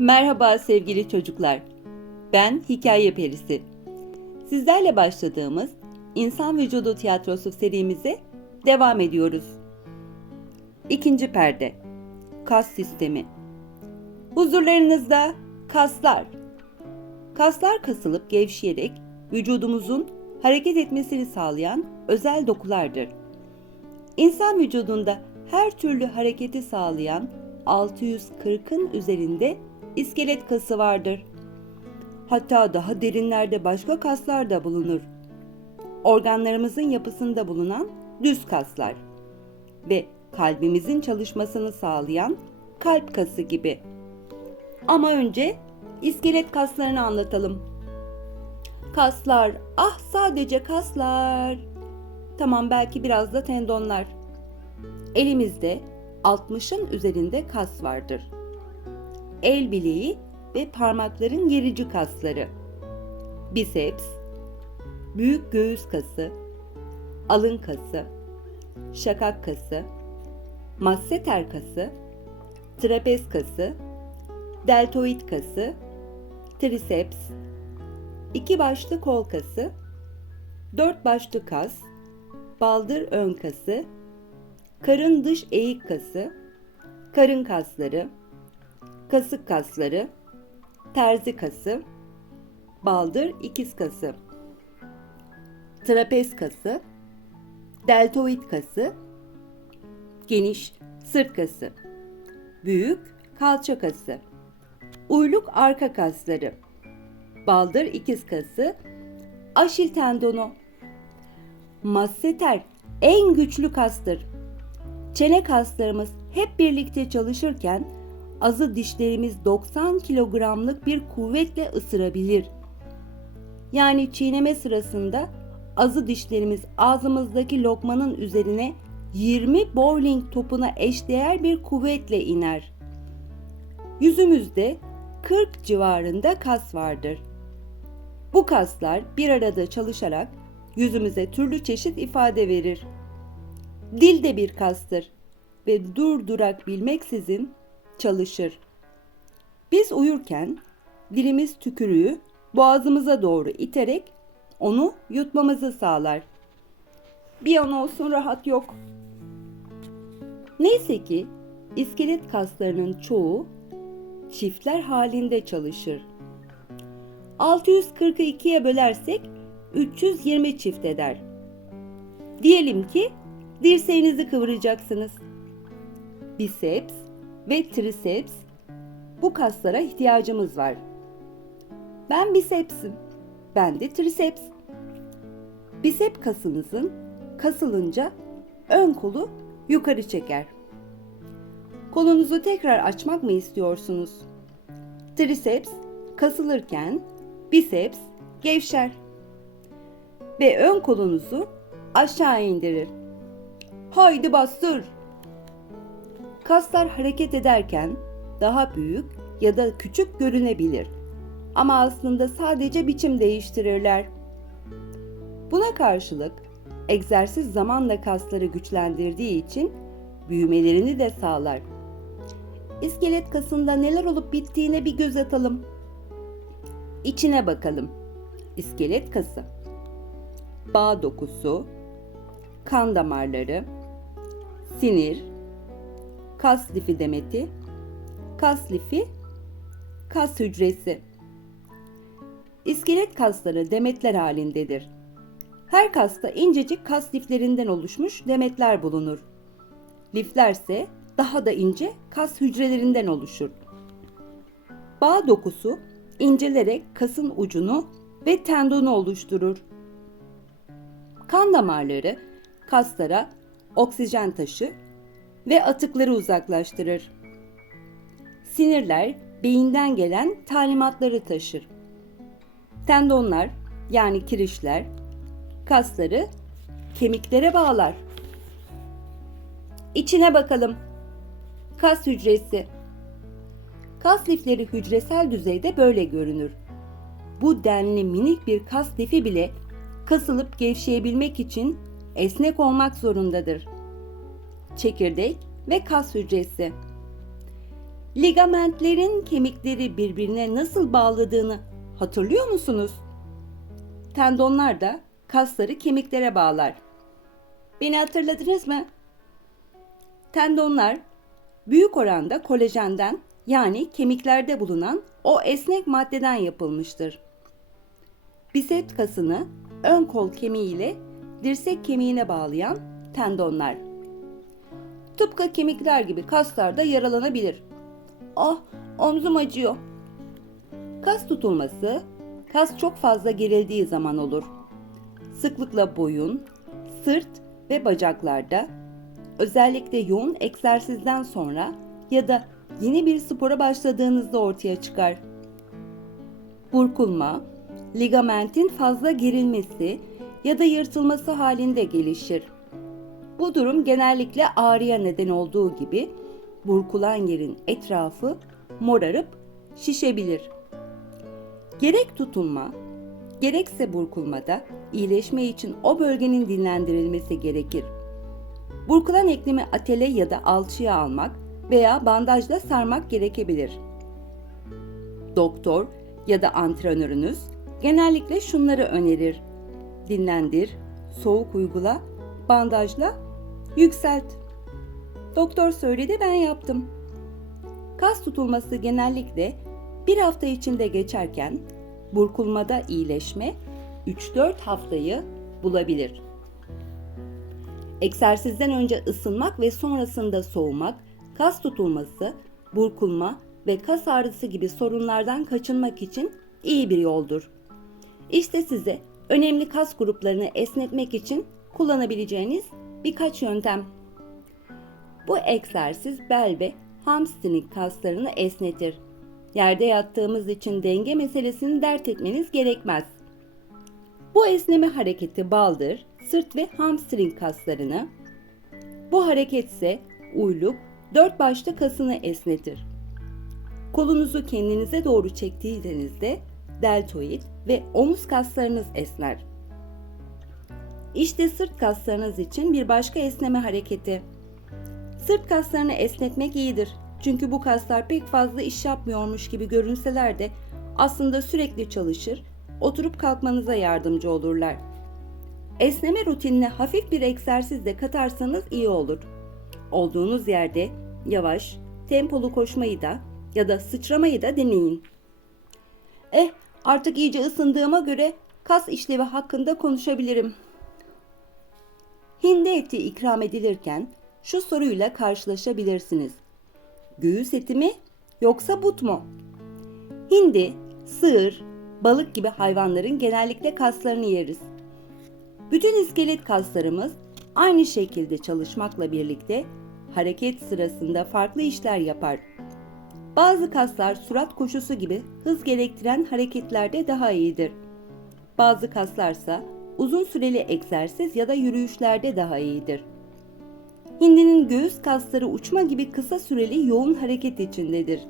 Merhaba sevgili çocuklar. Ben Hikaye Perisi. Sizlerle başladığımız İnsan Vücudu Tiyatrosu serimize devam ediyoruz. İkinci perde. Kas sistemi. Huzurlarınızda kaslar. Kaslar kasılıp gevşeyerek vücudumuzun hareket etmesini sağlayan özel dokulardır. İnsan vücudunda her türlü hareketi sağlayan 640'ın üzerinde iskelet kası vardır. Hatta daha derinlerde başka kaslar da bulunur. Organlarımızın yapısında bulunan düz kaslar ve kalbimizin çalışmasını sağlayan kalp kası gibi. Ama önce iskelet kaslarını anlatalım. Kaslar, ah sadece kaslar. Tamam belki biraz da tendonlar. Elimizde 60'ın üzerinde kas vardır. El bileği ve parmakların gerici kasları. Biceps, büyük göğüs kası, alın kası, şakak kası, masseter kası, trapez kası, deltoid kası, triceps, iki başlı kol kası, dört başlı kas, baldır ön kası, karın dış eğik kası, karın kasları, kasık kasları, terzi kası, baldır ikiz kası, trapez kası, deltoid kası, geniş sırt kası, büyük kalça kası, uyluk arka kasları, baldır ikiz kası, aşil tendonu, masseter en güçlü kastır. Çene kaslarımız hep birlikte çalışırken azı dişlerimiz 90 kilogramlık bir kuvvetle ısırabilir. Yani çiğneme sırasında azı dişlerimiz ağzımızdaki lokmanın üzerine 20 bowling topuna eşdeğer bir kuvvetle iner. Yüzümüzde 40 civarında kas vardır. Bu kaslar bir arada çalışarak yüzümüze türlü çeşit ifade verir. Dil de bir kastır ve dur durak bilmeksizin çalışır. Biz uyurken dilimiz tükürüğü boğazımıza doğru iterek onu yutmamızı sağlar. Bir an olsun rahat yok. Neyse ki iskelet kaslarının çoğu çiftler halinde çalışır. 642'ye bölersek 320 çift eder. Diyelim ki dirseğinizi kıvıracaksınız. Biceps ve triceps bu kaslara ihtiyacımız var. Ben bicepsim. Ben de triceps. Bicep kasınızın kasılınca ön kolu yukarı çeker. Kolunuzu tekrar açmak mı istiyorsunuz? Triceps kasılırken biceps gevşer ve ön kolunuzu aşağı indirir. Haydi bastır. Kaslar hareket ederken daha büyük ya da küçük görünebilir. Ama aslında sadece biçim değiştirirler. Buna karşılık egzersiz zamanla kasları güçlendirdiği için büyümelerini de sağlar. İskelet kasında neler olup bittiğine bir göz atalım. İçine bakalım. İskelet kası. Bağ dokusu, kan damarları, sinir, kas lifi demeti, kas lifi, kas hücresi. İskelet kasları demetler halindedir. Her kasta incecik kas liflerinden oluşmuş demetler bulunur. Liflerse daha da ince kas hücrelerinden oluşur. Bağ dokusu incelerek kasın ucunu ve tendonu oluşturur. Kan damarları kaslara oksijen taşı ve atıkları uzaklaştırır. Sinirler beyinden gelen talimatları taşır. Tendonlar yani kirişler kasları kemiklere bağlar. İçine bakalım. Kas hücresi. Kas lifleri hücresel düzeyde böyle görünür. Bu denli minik bir kas lifi bile kasılıp gevşeyebilmek için esnek olmak zorundadır. Çekirdek ve kas hücresi. Ligamentlerin kemikleri birbirine nasıl bağladığını hatırlıyor musunuz? Tendonlar da kasları kemiklere bağlar. Beni hatırladınız mı? Tendonlar büyük oranda kolajenden yani kemiklerde bulunan o esnek maddeden yapılmıştır. Biceps kasını ön kol kemiği ile dirsek kemiğine bağlayan tendonlar. Tıpkı kemikler gibi kaslar da yaralanabilir. Ah, omzum acıyor. Kas tutulması, kas çok fazla gerildiği zaman olur. Sıklıkla boyun, sırt ve bacaklarda, özellikle yoğun egzersizden sonra ya da yeni bir spora başladığınızda ortaya çıkar. Burkulma, ligamentin fazla gerilmesi ya da yırtılması halinde gelişir. Bu durum genellikle ağrıya neden olduğu gibi burkulan yerin etrafı morarıp şişebilir. Gerek tutunma, gerekse burkulmada iyileşme için o bölgenin dinlendirilmesi gerekir. Burkulan eklemi atele ya da alçıya almak veya bandajla sarmak gerekebilir. Doktor ya da antrenörünüz genellikle şunları önerir. Dinlendir, soğuk uygula, bandajla, yükselt. Doktor söyledi ben yaptım. Kas tutulması genellikle bir hafta içinde geçerken burkulmada iyileşme 3-4 haftayı bulabilir. Egzersizden önce ısınmak ve sonrasında soğumak, kas tutulması, burkulma ve kas ağrısı gibi sorunlardan kaçınmak için iyi bir yoldur. İşte size önemli kas gruplarını esnetmek için kullanabileceğiniz birkaç yöntem. Bu egzersiz bel ve hamstring kaslarını esnetir. Yerde yattığımız için denge meselesini dert etmeniz gerekmez. Bu esneme hareketi baldır, sırt ve hamstring kaslarını, bu hareket ise uyluk, dört başlı kasını esnetir. Kolunuzu kendinize doğru çektiğinizde deltoid ve omuz kaslarınız esner. İşte sırt kaslarınız için bir başka esneme hareketi. Sırt kaslarını esnetmek iyidir. Çünkü bu kaslar pek fazla iş yapmıyormuş gibi görünseler de aslında sürekli çalışır, oturup kalkmanıza yardımcı olurlar. Esneme rutinine hafif bir egzersiz de katarsanız iyi olur. Olduğunuz yerde yavaş, tempolu koşmayı da ya da sıçramayı da deneyin. Eh, artık iyice ısındığıma göre kas işlevi hakkında konuşabilirim. Hindi eti ikram edilirken şu soruyla karşılaşabilirsiniz. Göğüs eti mi yoksa but mu? Hindi, sığır, balık gibi hayvanların genellikle kaslarını yeriz. Bütün iskelet kaslarımız aynı şekilde çalışmakla birlikte hareket sırasında farklı işler yapar. Bazı kaslar surat koşusu gibi hız gerektiren hareketlerde daha iyidir. Bazı kaslarsa uzun süreli egzersiz ya da yürüyüşlerde daha iyidir. Hindinin göğüs kasları uçma gibi kısa süreli yoğun hareket içindedir.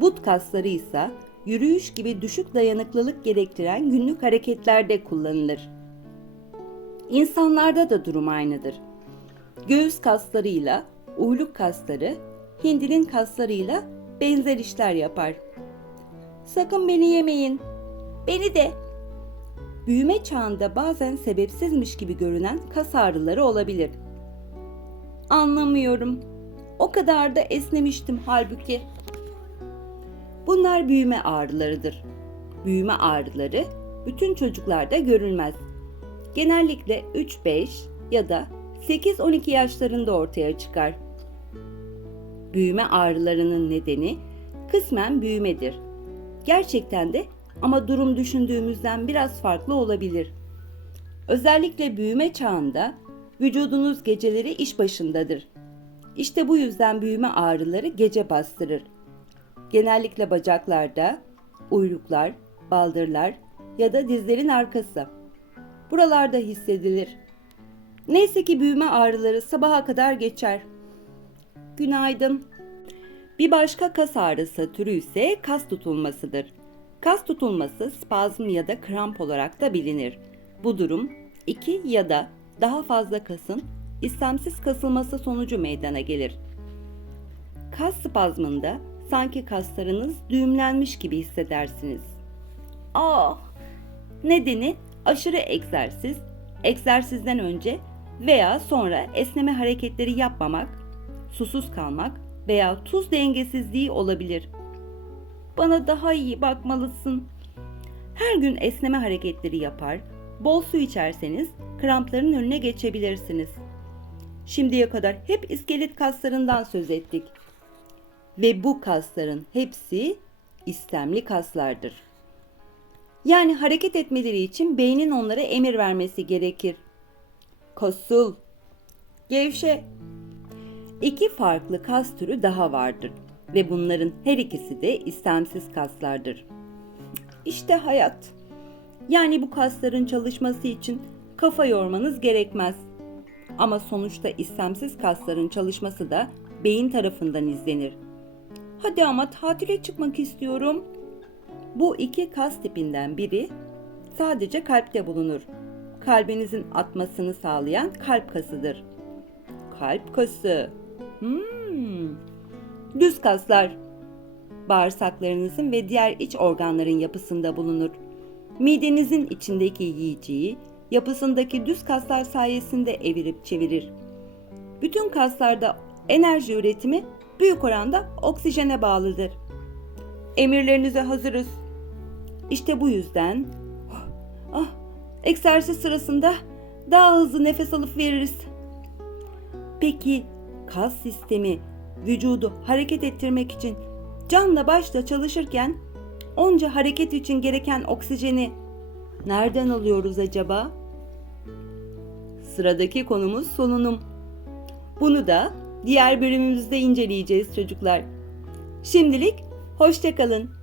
But kasları ise yürüyüş gibi düşük dayanıklılık gerektiren günlük hareketlerde kullanılır. İnsanlarda da durum aynıdır. Göğüs kaslarıyla uyluk kasları hindinin kaslarıyla benzer işler yapar. Sakın beni yemeyin. Beni de. Büyüme çağında bazen sebepsizmiş gibi görünen kas ağrıları olabilir. Anlamıyorum. O kadar da esnemiştim halbuki. Bunlar büyüme ağrılarıdır. Büyüme ağrıları bütün çocuklarda görülmez. Genellikle 3-5 ya da 8-12 yaşlarında ortaya çıkar. Büyüme ağrılarının nedeni kısmen büyümedir. Gerçekten de ama durum düşündüğümüzden biraz farklı olabilir. Özellikle büyüme çağında vücudunuz geceleri iş başındadır. İşte bu yüzden büyüme ağrıları gece bastırır. Genellikle bacaklarda, uyluklar, baldırlar ya da dizlerin arkası. Buralarda hissedilir. Neyse ki büyüme ağrıları sabaha kadar geçer. Günaydın. Bir başka kas ağrısı türü ise kas tutulmasıdır. Kas tutulması spazm ya da kramp olarak da bilinir. Bu durum iki ya da daha fazla kasın istemsiz kasılması sonucu meydana gelir. Kas spazmında sanki kaslarınız düğümlenmiş gibi hissedersiniz. Ah! Nedeni aşırı egzersiz, egzersizden önce veya sonra esneme hareketleri yapmamak, susuz kalmak veya tuz dengesizliği olabilir. Bana daha iyi bakmalısın. Her gün esneme hareketleri yapar, bol su içerseniz krampların önüne geçebilirsiniz. Şimdiye kadar hep iskelet kaslarından söz ettik. Ve bu kasların hepsi istemli kaslardır. Yani hareket etmeleri için beynin onlara emir vermesi gerekir. Kasıl, gevşe. İki farklı kas türü daha vardır ve bunların her ikisi de istemsiz kaslardır. İşte hayat. Yani bu kasların çalışması için kafa yormanız gerekmez. Ama sonuçta istemsiz kasların çalışması da beyin tarafından izlenir. Hadi ama tatile çıkmak istiyorum. Bu iki kas tipinden biri sadece kalpte bulunur. Kalbinizin atmasını sağlayan kalp kasıdır. Kalp kası. Hmm. Düz kaslar. Bağırsaklarınızın ve diğer iç organların yapısında bulunur. Midenizin içindeki yiyeceği yapısındaki düz kaslar sayesinde evirip çevirir. Bütün kaslarda enerji üretimi büyük oranda oksijene bağlıdır. Emirlerinize hazırız. İşte bu yüzden ah, egzersiz sırasında daha hızlı nefes alıp veririz. Peki kas sistemi vücudu hareket ettirmek için canla başla çalışırken onca hareket için gereken oksijeni nereden alıyoruz acaba? Sıradaki konumuz solunum. Bunu da diğer bölümümüzde inceleyeceğiz çocuklar. Şimdilik hoşçakalın.